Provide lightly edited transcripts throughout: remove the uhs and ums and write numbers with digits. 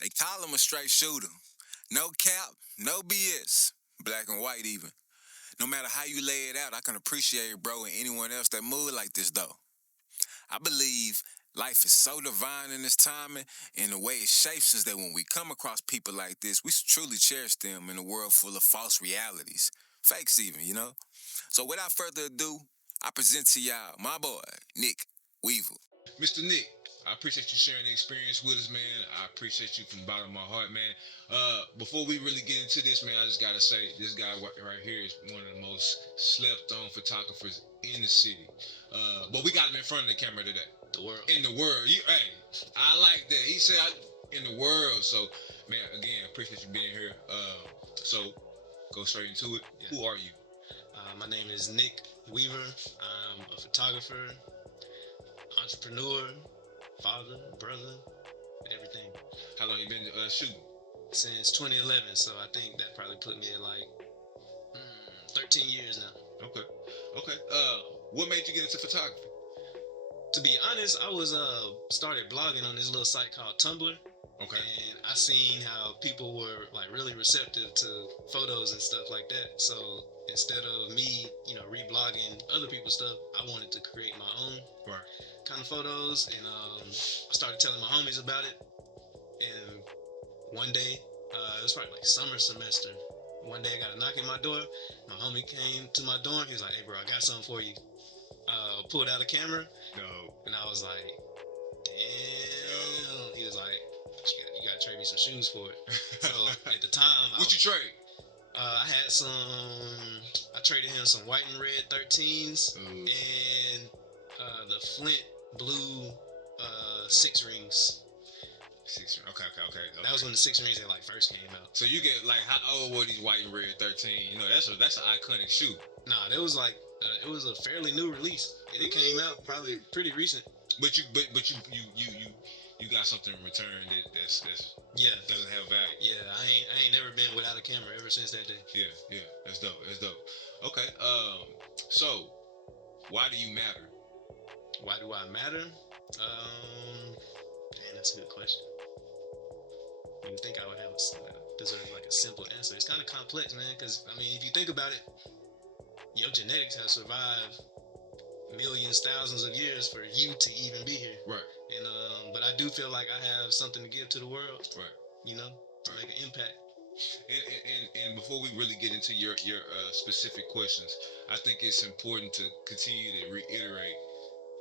They call him a straight shooter. No cap, no BS. Black and white even. No matter how you lay it out, I can appreciate it, bro, and anyone else that move like this, though. I believe life is so divine in its timing and the way it shapes us that when we come across people like this, we should truly cherish them in a world full of false realities. Fakes even, you know? So without further ado, I present to y'all my boy, Nick Weevil. Mr. Nick, I appreciate you sharing the experience with us, man. I appreciate you from the bottom of my heart, man. Before we really get into this, man, I just gotta say this guy right here is one of the most slept-on photographers in the city. But we got him in front of the camera today. The world. In the world, hey, I like that. He said in the world. So, man, again, appreciate you being here. So go straight into it. Yeah. Who are you? My name is Nick Weaver. I'm a photographer, entrepreneur, father, brother, everything. How long you been shooting? Since 2011, so I think that probably put me at like 13 years now. Okay. What made you get into photography? To be honest, I was started blogging on this little site called Tumblr. Okay. And I seen how people were like really receptive to photos and stuff like that. So instead of me, reblogging other people's stuff, I wanted to create my own kind of photos. And I started telling my homies about it. And one day, it was probably like summer semester. One day I got a knock at my door. My homie came to my dorm. He was like, "Hey bro, I got something for you." Pulled out a camera. No. And I was like, "Damn." No. He was like, you gotta trade me some shoes for it. So at the time, what you trade? I had I traded him some white and red 13s and the Flint blue 6 rings. 6 rings. Okay. That was when the 6 rings had like first came out. So you get like, how old were these white and red 13? That's an iconic shoe. Nah, that was like it was a fairly new release. It came out probably pretty recent. But you got something in return that's doesn't have value. Yeah, I ain't never been without a camera ever since that day. Yeah, that's dope. Okay, so why do you matter? Why do I matter? That's a good question. You would think I would deserve like a simple answer. It's kind of complex, man. Because I mean, if you think about it, your genetics have survived millions, thousands of years for you to even be here. Right. And but I do feel like I have something to give to the world. Right. To make an impact. And before we really get into your specific questions, I think it's important to continue to reiterate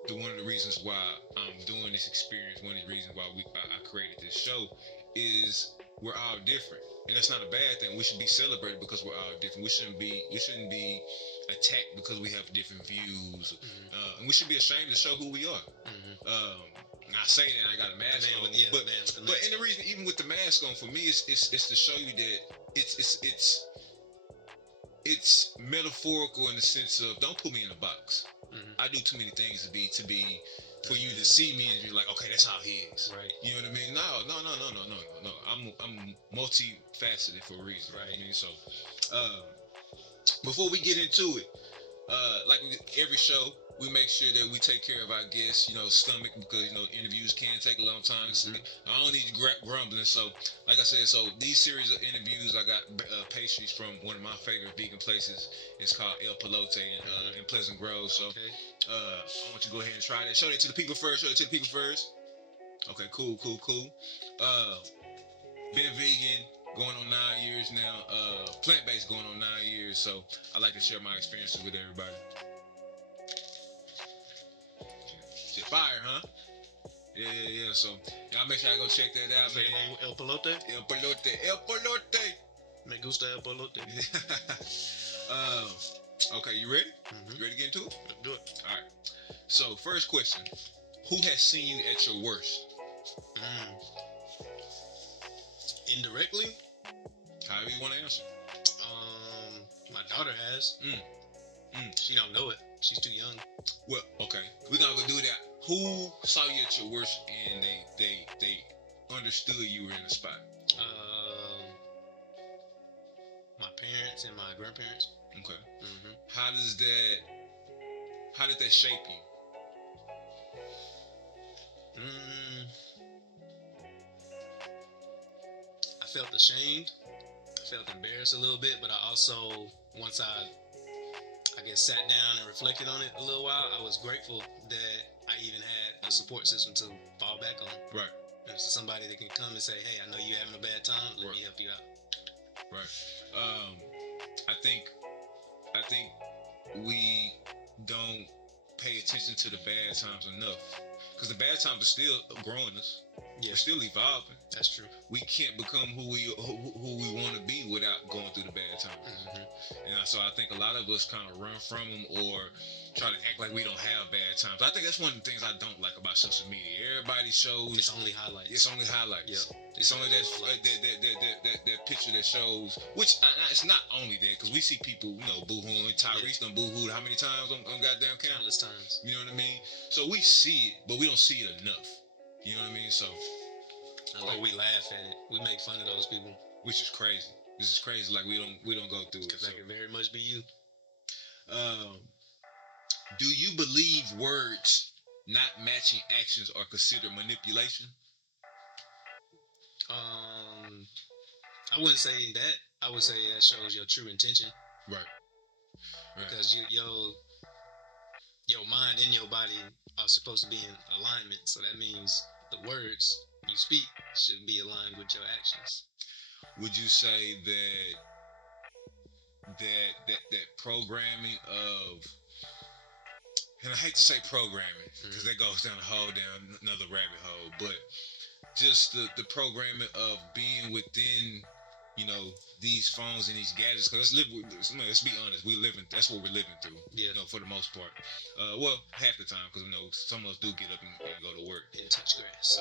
one of the reasons why I'm doing this experience. One of the reasons why I created this show is we're all different, and that's not a bad thing. We should be celebrated because we're all different. We shouldn't be attacked because we have different views, and we should be ashamed to show who we are. I say that I got a mask on, but and the reason, even with the mask on, for me, it's to show you that it's metaphorical in the sense of, don't put me in a box. I do too many things to be for you to see me and be like, okay, that's how he is. Right. You know what I mean? No. I'm multifaceted for a reason. Right. I mean, so before we get into it, like every show, we make sure that we take care of our guests, stomach, because interviews can take a long time. I don't need grumbling. So, like I said, so these series of interviews, I got pastries from one of my favorite vegan places. It's called El Pelote in Pleasant Grove. So, I want you to go ahead and try that. Show that to the people first. Okay, cool. Been vegan going on 9 years now. Plant-based going on 9 years. So, I like to share my experiences with everybody. Shit fire, huh? Yeah. So y'all make sure y'all go check that out, man. El Pelote. Me gusta el pelote. Okay, you ready? You ready to get into it? Let's do it. All right. So first question: who has seen you at your worst? Indirectly. However you want to answer. My daughter has. She don't know it. She's too young. Well, okay, we're gonna go do that. Who saw you at your worst and they understood you were in a spot? My parents and my grandparents. Okay. How did that shape you? felt ashamed. I felt embarrassed a little bit, but I also, once I guess, sat down and reflected on it a little while, I was grateful that I even had a support system to fall back on. Right. There's somebody that can come and say, "Hey, I know you're having a bad time. Let me help you out." Right. I think I think we don't pay attention to the bad times enough because the bad times are still growing us. Yeah. We're still evolving. That's true. We can't become who we want to be without going through the bad times. Mm-hmm. And so I think a lot of us kind of run from them or try to act like we don't have bad times. I think that's one of the things I don't like about social media. Everybody shows it's only highlights. It's only highlights. Yep. It's only that picture that shows, which it's not only that because we see people, boo-hooing. Tyrese done boo-hooed how many times on goddamn camera? Countless times. You know what I mean? So we see it, but we don't see it enough. You know what I mean? So. We laugh at it. We make fun of those people, which is crazy. This is crazy. Like we don't go through it. Because that could very much be you. Do you believe words not matching actions are considered manipulation? I wouldn't say that. I would say that shows your true intention. Right. Because your mind and your body are supposed to be in alignment. So that means the words you speak should be aligned with your actions. Would you say that programming of, and I hate to say programming because that goes down another rabbit hole, but just the programming of being within these phones and these gadgets, because let's be honest, that's what we're living through. Yeah. For the most part. Well, half the time, because some of us do get up and go to work and touch grass.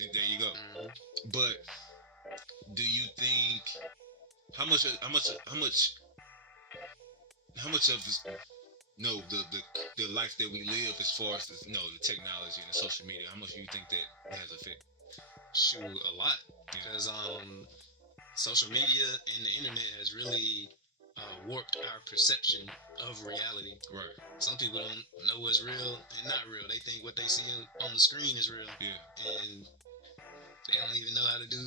And there you go. Mm-hmm. But do you think how much of the life that we live, as far as the technology and the social media, how much do you think that has effect? Shoot, a lot. Because social media and the internet has really warped our perception of reality. Right. Some people don't know what's real and not real. They think what they see on the screen is real. Yeah. And they don't even know how to do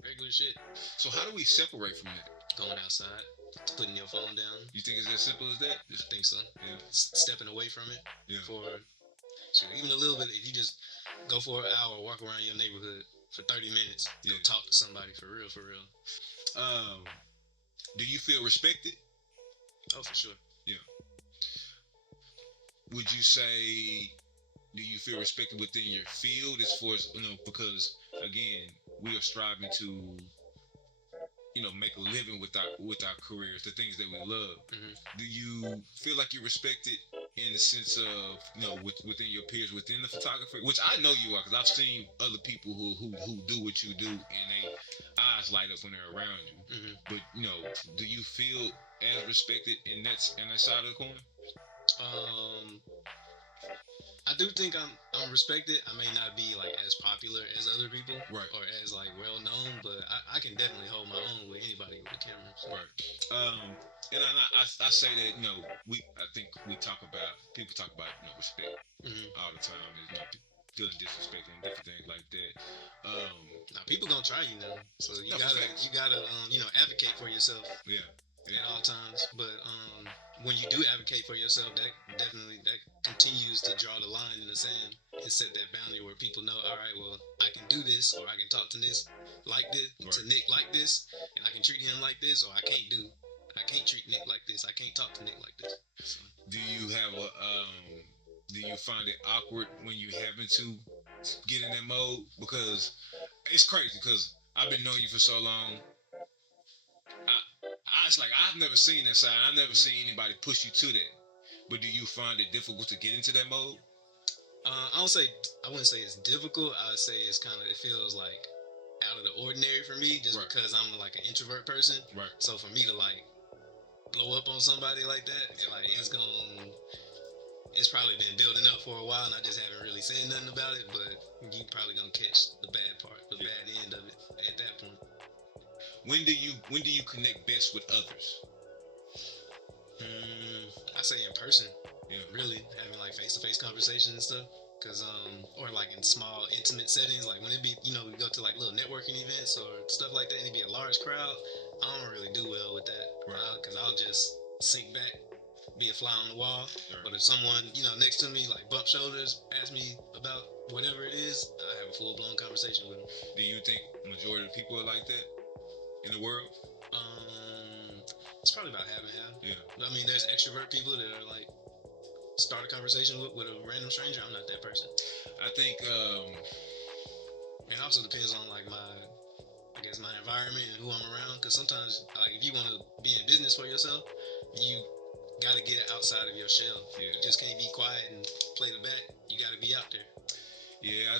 regular shit. So how do we separate from that? Going outside, putting your phone down. You think it's as simple as that? I think so. Yeah. Stepping away from it. Yeah. Even a little bit. If you just go for an hour, walk around your neighborhood for 30 minutes, go talk to somebody for real. Do you feel respected? Oh, for sure. Yeah. Would you say, do you feel respected within your field as far as, because again, we are striving to, make a living with our careers, the things that we love. Mm-hmm. Do you feel like you're respected in the sense of, within your peers, within the photography, which I know you are, because I've seen other people who do what you do, and they eyes light up when they're around you. Mm-hmm. But do you feel as respected in that side of the coin? I do think I'm respected. I may not be like as popular as other people, right, or as like well known, but I can definitely hold my own with anybody with a camera. Right. And I say that I think people talk about respect all the time. There's feeling disrespect and different things like that. Now people gonna try you now, so you gotta advocate for yourself. Yeah. At all times, but when you do advocate for yourself, that continues to draw the line in the sand and set that boundary where people know, all right, well, I can do this, or I can talk to this like this, right, to Nick like this, and I can treat him like this, or I can't treat Nick like this, I can't talk to Nick like this. So. Do you find it awkward when you having to get in that mode? Because it's crazy, because I've been knowing you for so long. It's like I've never seen that side. I've never seen anybody push you to that. But do you find it difficult to get into that mode? I wouldn't say it's difficult. I would say it feels like out of the ordinary for me, just right, because I'm like an introvert person. Right. So for me to like blow up on somebody like that, it's probably been building up for a while, and I just haven't really said nothing about it. But you probably gonna catch the bad part, the bad end of it at that point. When do you connect best with others? I say in person. Yeah. Really having like face-to-face conversations and stuff, or like in small intimate settings, like when it be we go to like little networking events events or stuff like that, and it'd be a large crowd, I don't really do well with that. Right. Because I'll just sink back, be a fly on the wall. Right. But if someone, next to me, like bump shoulders, ask me about whatever it is, I have a full blown conversation with them. Do you think majority of people are like that in the world? It's probably about half and half. Yeah. I mean, there's extrovert people that are like start a conversation with a random stranger. I'm not that person. I think it also depends on like my environment and who I'm around. Because sometimes, like, if you want to be in business for yourself, you got to get outside of your shell. Yeah. You just can't be quiet and play the back. You got to be out there. Yeah,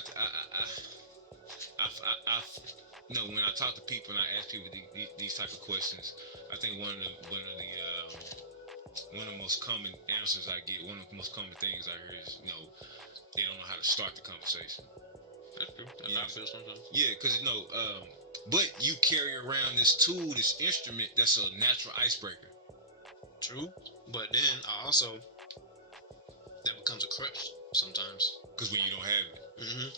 when I talk to people and I ask people these type of questions, I think one of the most common answers I get, one of the most common things I hear is, they don't know how to start the conversation. That's true. That's how I feel sometimes. Yeah, because but you carry around this tool, this instrument that's a natural icebreaker. True, but then I also that becomes a crutch sometimes. Because when you don't have it,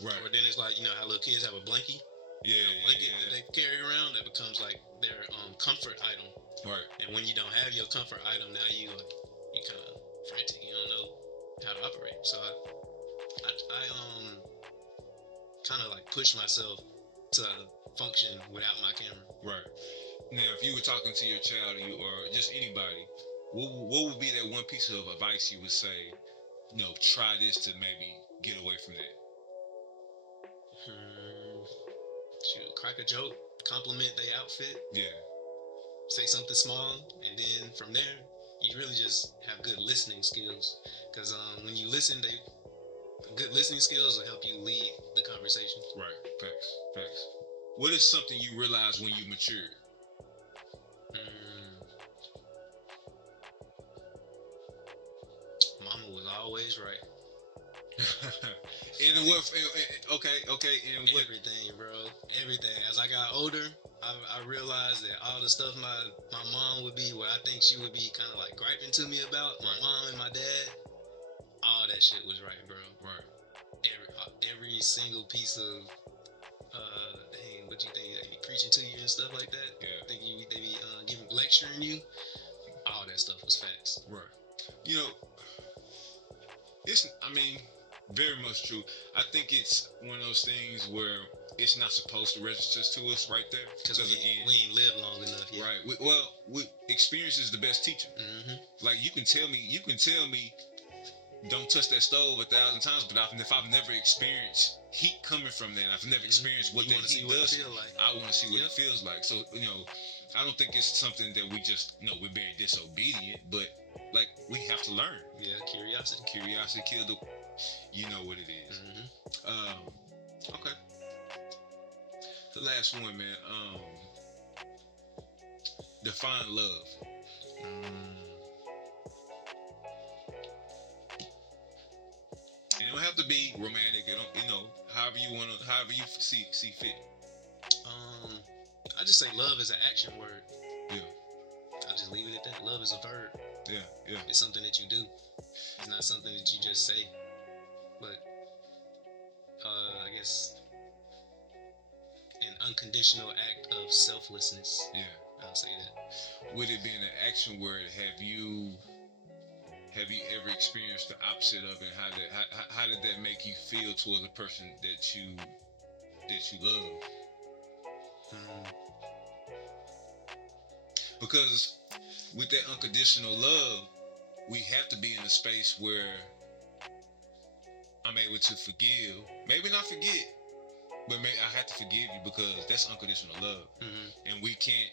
right? Or then it's like how little kids have a blankie. Yeah, blanket that they carry around that becomes like their comfort item. Right. And when you don't have your comfort item, now you kind of frantic. You don't know how to operate. So I kind of like push myself to function without my camera. Right. Now, if you were talking to your child or just anybody, what would be that one piece of advice you would say? Try this to maybe get away from that. Shoot, crack a joke, compliment their outfit. Yeah. Say something small, and then from there, you really just have good listening skills. Because when you listen, good listening skills will help you lead the conversation. Right. Facts. What is something you realized when you matured? Mama was always right. And what? Okay. And what? Everything, bro. Everything. As I got older, I realized that all the stuff my mom would be, what I think she would be kind of like griping to me about, my mom and my dad, all that shit was right, bro. Right. Every single piece of, what you think, they be preaching to you and stuff like that. Yeah. They be lecturing you. All that stuff was facts. Right. Very much true. I think it's one of those things where it's not supposed to register to us right there. Because again, we ain't lived long enough yet. Right. Experience is the best teacher. Mm-hmm. Like you can tell me, don't touch that stove 1,000 times, but if I've never experienced heat coming from that, I've never experienced what that heat does. I want to see what it feels like. So I don't think it's something that we just we're being disobedient, but like we have to learn. Yeah, curiosity. Curiosity killed the. You know what it is. Mm-hmm. Okay. The last one, man. Define love. It don't have to be romantic. It don't, however you see fit. I just say love is an action word. Yeah. I just leave it at that. Love is a verb. Yeah. It's something that you do. It's not something that you just say. But I guess an unconditional act of selflessness. Yeah. I'll say that. With it being an action word, have you ever experienced the opposite of it? How did that make you feel towards a person that you love? Because with that unconditional love, we have to be in a space where I'm able to forgive. Maybe not forget, but maybe I have to forgive you because that's unconditional love. Mm-hmm. And we can't,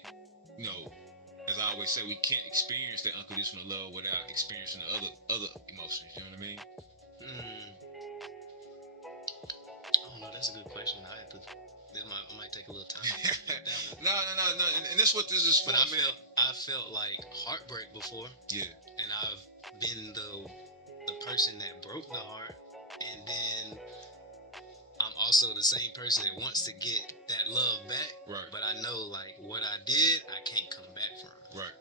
as I always say, we can't experience that unconditional love without experiencing the other emotions. You know what I mean? I don't know. That's a good question. That might take a little time. No. And that's what this is for. But I felt like heartbreak before. Yeah. And I've been the person that broke the heart, and then I'm also the same person that wants to get that love back. Right. But I know like what I did, I can't come back from. Right.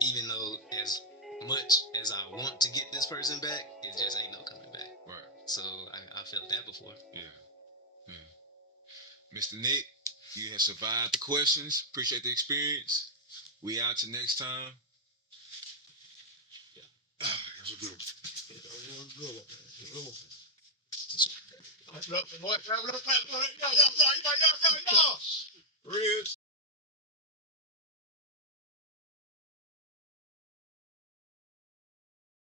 Even though as much as I want to get this person back, it just ain't no coming back. Right. So I felt that before. Yeah. Mr. Nick, You have survived the questions. Appreciate the experience. We out till next time. That's a good one. That was a good one. Good one. Wrap it up, boy. Wrap it up. Yo, yo, yo, yo, yo, yo, yo, yo. Real